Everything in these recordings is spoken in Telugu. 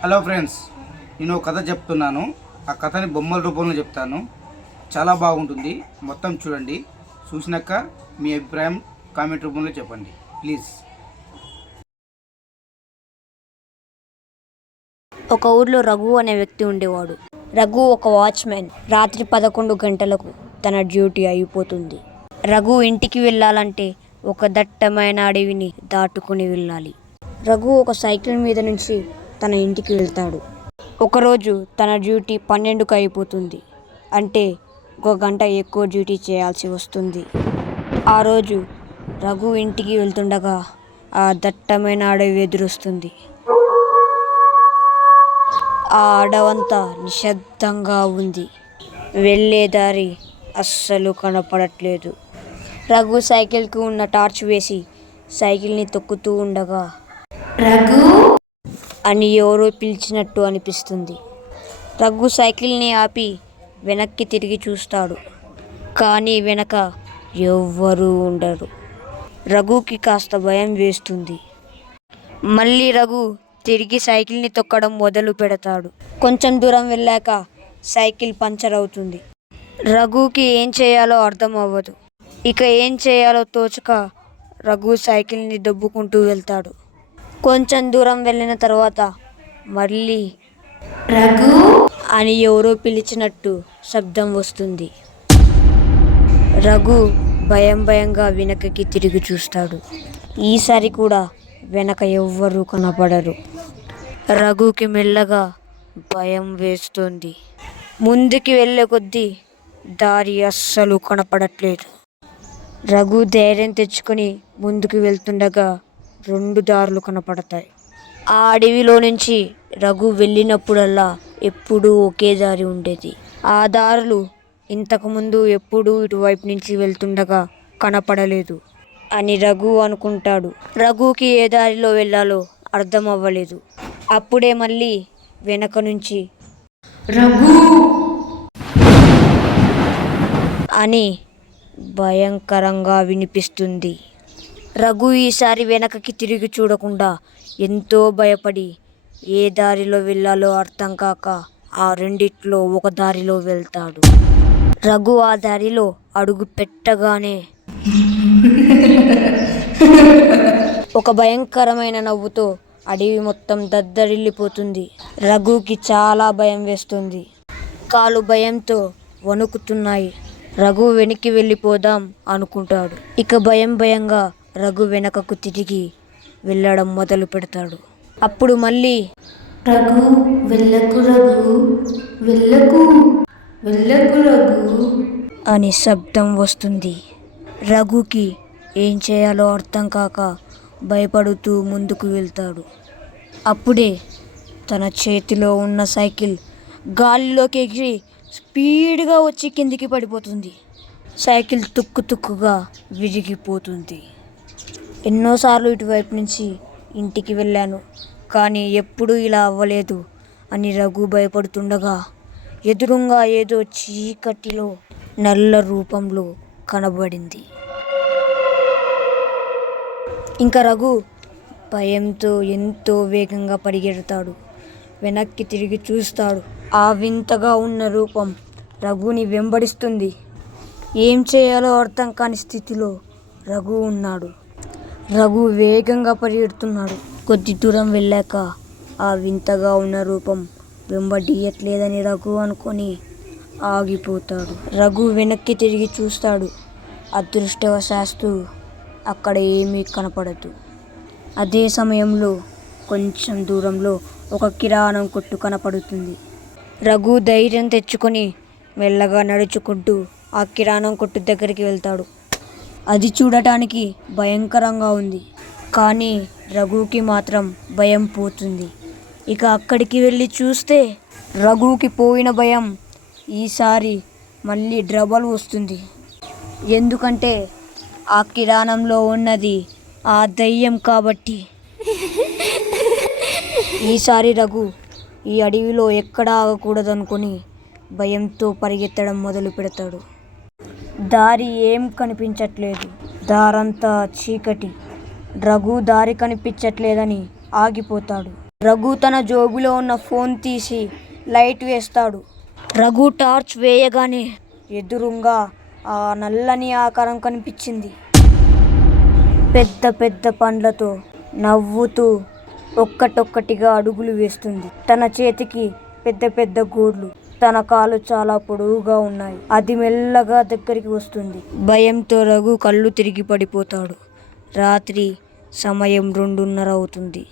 హలో ఫ్రెండ్స్ నేను ఒక కథ చెప్తున్నాను. ఆ కథని బొమ్మల రూపంలో చెప్తాను. చాలా బాగుంటుంది. మొత్తం చూడండి. చూసినాక మీ అభిప్రాయం కామెంట్ రూపంలో చెప్పండి. ప్లీజ్ ఒక ఊర్లో రఘు అనే వ్యక్తి ఉండేవాడు. రఘు ఒక వాచ్మెన్ రాత్రి పదకొండు గంటలకు తన డ్యూటీ అయిపోతుంది. రఘు ఇంటికి వెళ్ళాలంటే ఒక దట్టమైన అడవిని దాటుకుని వెళ్ళాలి. రఘు ఒక సైకిల్ మీద నుంచి తన ఇంటికి వెళ్తాడు. ఒకరోజు తన డ్యూటీ పన్నెండుకు అయిపోతుంది. అంటే ఒక గంట ఎక్కువ డ్యూటీ చేయాల్సి వస్తుంది. ఆ రోజు రఘు ఇంటికి వెళ్తుండగా ఆ దట్టమైన అడవి ఎదురొస్తుంది. ఆ అడవంతా నిశ్శబ్దంగా ఉంది. వెళ్ళే దారి అస్సలు కనపడట్లేదు. రఘు సైకిల్కి ఉన్న టార్చ్ వేసి సైకిల్ని తొక్కుతూ ఉండగా రఘు? అని ఎవరో పిలిచినట్టు అనిపిస్తుంది. రఘు సైకిల్ని ఆపి వెనక్కి తిరిగి చూస్తాడు. కానీ వెనక ఎవ్వరూ ఉండరు. రఘుకి కాస్త భయం వేస్తుంది. మళ్ళీ రఘు తిరిగి సైకిల్ని తొక్కడం మొదలు పెడతాడు. కొంచెం దూరం వెళ్ళాక సైకిల్ పంచర్ అవుతుంది. రఘుకి ఏం చేయాలో అర్థం అవ్వదు. ఇక ఏం చేయాలో తోచక రఘు సైకిల్ని దొబ్బుకుంటూ వెళ్తాడు. కొంచెం దూరం వెళ్ళిన తర్వాత మళ్ళీ రఘు? అని ఎవరో పిలిచినట్టు శబ్దం వస్తుంది. రఘు భయం భయంగా వెనకకి తిరిగి చూస్తాడు. ఈసారి కూడా వెనక ఎవ్వరూ కనపడరు. రఘుకి మెల్లగా భయం వేస్తుంది. ముందుకి వెళ్ళే కొద్దీ దారి అస్సలు కనపడట్లేదు. రఘు ధైర్యం తెచ్చుకొని ముందుకు వెళ్తుండగా రెండు దారులు కనపడతాయి. ఆ అడవిలో నుంచి రఘు వెళ్ళినప్పుడల్లా ఎప్పుడూ ఒకే దారి ఉండేది. ఆ దారులు ఇంతకుముందు ఎప్పుడూ ఇటువైపు నుంచి వెళ్తుండగా కనపడలేదు అని రఘు అనుకుంటాడు. రఘుకి ఏ దారిలో వెళ్ళాలో అర్థం అవ్వలేదు అప్పుడే మళ్ళీ వెనక నుంచి రఘు! అని భయంకరంగా వినిపిస్తుంది. రఘు ఈసారి వెనకకి తిరిగి చూడకుండా ఎంతో భయపడి ఏ దారిలో వెళ్ళాలో అర్థం కాక ఆ రెండిట్లో ఒక దారిలో వెళ్తాడు. రఘు ఆ దారిలో అడుగు పెట్టగానే ఒక భయంకరమైన నవ్వుతో అడవి మొత్తం దద్దరిల్లిపోతుంది. రఘుకి చాలా భయం వేస్తుంది. కాలు భయంతో వణుకుతున్నాయి. రఘు వెనక్కి వెళ్ళిపోదాం అనుకుంటాడు. ఇక భయం భయంగా రఘు వెనకకు తిరిగి వెళ్ళడం మొదలు పెడతాడు. అప్పుడు మళ్ళీ రఘు వెళ్ళకు రఘు వెళ్ళకు వెళ్ళకు రఘు. అని శబ్దం వస్తుంది. రఘుకి ఏం చేయాలో అర్థం కాక భయపడుతూ ముందుకు వెళ్తాడు. అప్పుడే తన చేతిలో ఉన్న సైకిల్ గాలిలోకి ఎగిరి స్పీడ్గా వచ్చి కిందికి పడిపోతుంది. సైకిల్ తుక్కు తుక్కుగా విరిగిపోతుంది. ఎన్నోసార్లు ఇటువైపు నుంచి ఇంటికి వెళ్ళాను కానీ ఎప్పుడూ ఇలా అవ్వలేదు అని రఘు భయపడుతుండగా ఎదురుగా ఏదో చీకటిలో నల్ల రూపంలో కనబడింది. ఇంకా రఘు భయంతో ఎంతో వేగంగా పరిగెడతాడు వెనక్కి తిరిగి చూస్తాడు. ఆ వింతగా ఉన్న రూపం రఘుని వెంబడిస్తుంది. ఏం చేయాలో అర్థం కాని స్థితిలో రఘు ఉన్నాడు. రఘు వేగంగా పరిగెడుతున్నాడు కొద్ది దూరం వెళ్ళాక ఆ వింతగా ఉన్న రూపం వెంబడియట్లేదని రఘు అనుకొని ఆగిపోతాడు. రఘు వెనక్కి తిరిగి చూస్తాడు. అదృష్టవశాస్తు అక్కడ ఏమీ కనపడదు. అదే సమయంలో కొంచెం దూరంలో ఒక కిరాణం కొట్టు కనపడుతుంది. రఘు ధైర్యం తెచ్చుకొని మెల్లగా నడుచుకుంటూ ఆ కిరాణం కొట్టు దగ్గరికి వెళ్తాడు. అది చూడటానికి భయంకరంగా ఉంది. కానీ రఘుకి మాత్రం భయం పోతుంది. ఇక అక్కడికి వెళ్ళి చూస్తే రఘుకి పోయిన భయం ఈసారి మళ్ళీ డ్రబల్ వస్తుంది. ఎందుకంటే ఆ కిరాణంలో ఉన్నది ఆ దయ్యం కాబట్టి. ఈసారి రఘు ఈ అడవిలో ఎక్కడ ఆగకూడదనుకొని భయంతో పరిగెత్తడం మొదలు పెడతాడు. దారి ఏం కనిపించట్లేదు. దారంతా చీకటి. రఘు దారి కనిపించట్లేదని ఆగిపోతాడు. రఘు తన జోబులో ఉన్న ఫోన్ తీసి లైట్ వేస్తాడు. రఘు టార్చ్ వేయగానే ఎదురుంగా ఆ నల్లని ఆకారం కనిపించింది. పెద్ద పెద్ద పండ్లతో నవ్వుతూ ఒక్కటొక్కటిగా అడుగులు వేస్తుంది. తన చేతికి పెద్ద పెద్ద గోడ్లు. తన కాలు చాలా పొడవుగా ఉన్నాయి. అది మెల్లగా దగ్గరికి వస్తుంది. భయంతో రఘు కళ్ళు తిరిగి పడిపోతాడు. రాత్రి సమయం రెండున్నర అవుతుంది.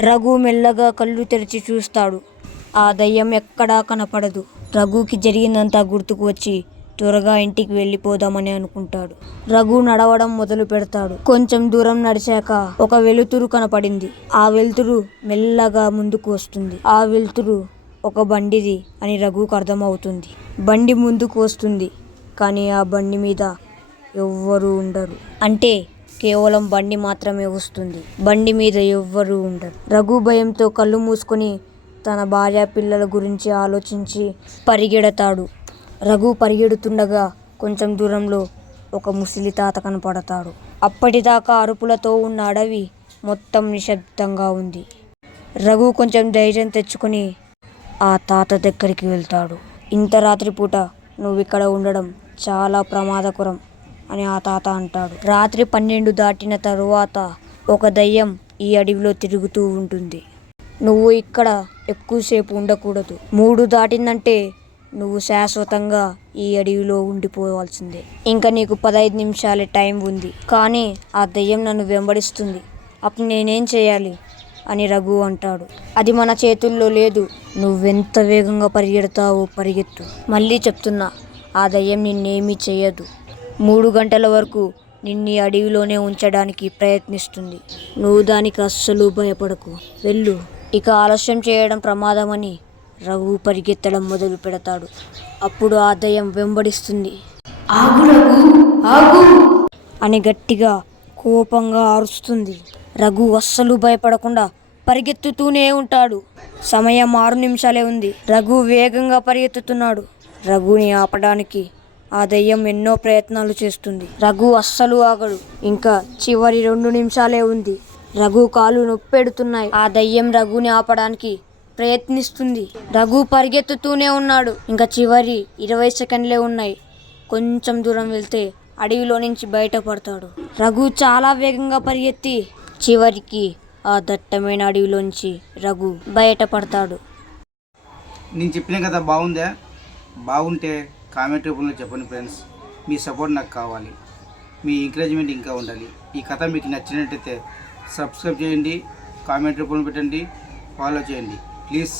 రఘు మెల్లగా కళ్ళు తెరిచి చూస్తాడు. ఆ దయ్యం ఎక్కడా కనపడదు. రఘుకి జరిగిందంతా గుర్తుకు వచ్చి త్వరగా ఇంటికి వెళ్ళిపోదామని అనుకుంటాడు. రఘు నడవడం మొదలు పెడతాడు. కొంచెం దూరం నడిచాక ఒక వెలుతురు కనపడింది. ఆ వెలుతురు మెల్లగా ముందుకు వస్తుంది. ఆ వెలుతురు ఒక బండిది అని రఘుకు అర్థమవుతుంది. బండి ముందుకు వస్తుంది కానీ ఆ బండి మీద ఎవ్వరూ ఉండరు. అంటే కేవలం బండి మాత్రమే వస్తుంది. బండి మీద ఎవ్వరూ ఉండరు. రఘు భయంతో కళ్ళు మూసుకొని తన భార్య పిల్లల గురించి ఆలోచించి పరిగెడతాడు. రఘు పరిగెడుతుండగా కొంచెం దూరంలో ఒక ముసలి తాత కనపడతాడు. అప్పటిదాకా అరుపులతో ఉన్న అడవి మొత్తం నిశ్శబ్దంగా ఉంది. రఘు కొంచెం ధైర్యం తెచ్చుకొని ఆ తాత దగ్గరికి వెళ్తాడు. ఇంత రాత్రిపూట నువ్వు ఇక్కడ ఉండడం చాలా ప్రమాదకరం అని ఆ తాత అంటాడు. రాత్రి పన్నెండు దాటిన తరువాత ఒక దయ్యం ఈ అడవిలో తిరుగుతూ ఉంటుంది. నువ్వు ఇక్కడ ఎక్కువసేపు ఉండకూడదు. మూడు దాటిందంటే నువ్వు శాశ్వతంగా ఈ అడవిలో ఉండిపోవాల్సిందే. ఇంకా నీకు పదహైదు నిమిషాలే టైం ఉంది. కానీ ఆ దయ్యం నన్ను వెంబడిస్తుంది. అప్పుడు నేనేం చేయాలి? అని రఘు అంటాడు. అది మన చేతుల్లో లేదు. నువ్వెంత వేగంగా పరిగెడతావో పరిగెత్తు. మళ్ళీ చెప్తున్నా ఆ దయ్యం నిన్నేమీ చేయదు మూడు గంటల వరకు నిన్ను అడవిలోనే ఉంచడానికి ప్రయత్నిస్తుంది. నువ్వు దానికి అస్సలు భయపడకు. వెళ్ళు. ఇక ఆలస్యం చేయడం ప్రమాదమని రఘు పరిగెత్తడం మొదలు పెడతాడు. అప్పుడు ఆ దయ్యం వెంబడిస్తుంది. ఆగు ఆగు! అని గట్టిగా కోపంగా అరుస్తుంది. రఘు అస్సలు భయపడకుండా పరిగెత్తుతూనే ఉంటాడు. సమయం ఆరు నిమిషాలే ఉంది. రఘు వేగంగా పరిగెత్తుతున్నాడు. రఘుని ఆపడానికి ఆ దయ్యం ఎన్నో ప్రయత్నాలు చేస్తుంది. రఘు అస్సలు ఆగడు. ఇంకా చివరి రెండు నిమిషాలే ఉంది. రఘు కాలు నొప్పెడుతున్నాయి. ఆ దయ్యం రఘుని ఆపడానికి ప్రయత్నిస్తుంది. రఘు పరిగెత్తుతూనే ఉన్నాడు. ఇంకా చివరి ఇరవై సెకండ్లే ఉన్నాయి. కొంచెం దూరం వెళ్తే అడవిలో నుంచి బయటపడతాడు. రఘు చాలా వేగంగా పరిగెత్తి చివరికి ఆ దట్టమైన అడవిలోంచి రఘు బయటపడతాడు. నేను చెప్పిన కదా బాగుందా? బాగుంటే కామెంట్ రూపంలో చెప్పండి ఫ్రెండ్స్. మీ సపోర్ట్ నాకు కావాలి. మీ ఎంకరేజ్మెంట్ ఇంకా ఉండాలి. ఈ కథ మీకు నచ్చినట్టయితే సబ్స్క్రైబ్ చేయండి కామెంట్ రూపంలో పెట్టండి ఫాలో చేయండి. ప్లీజ్.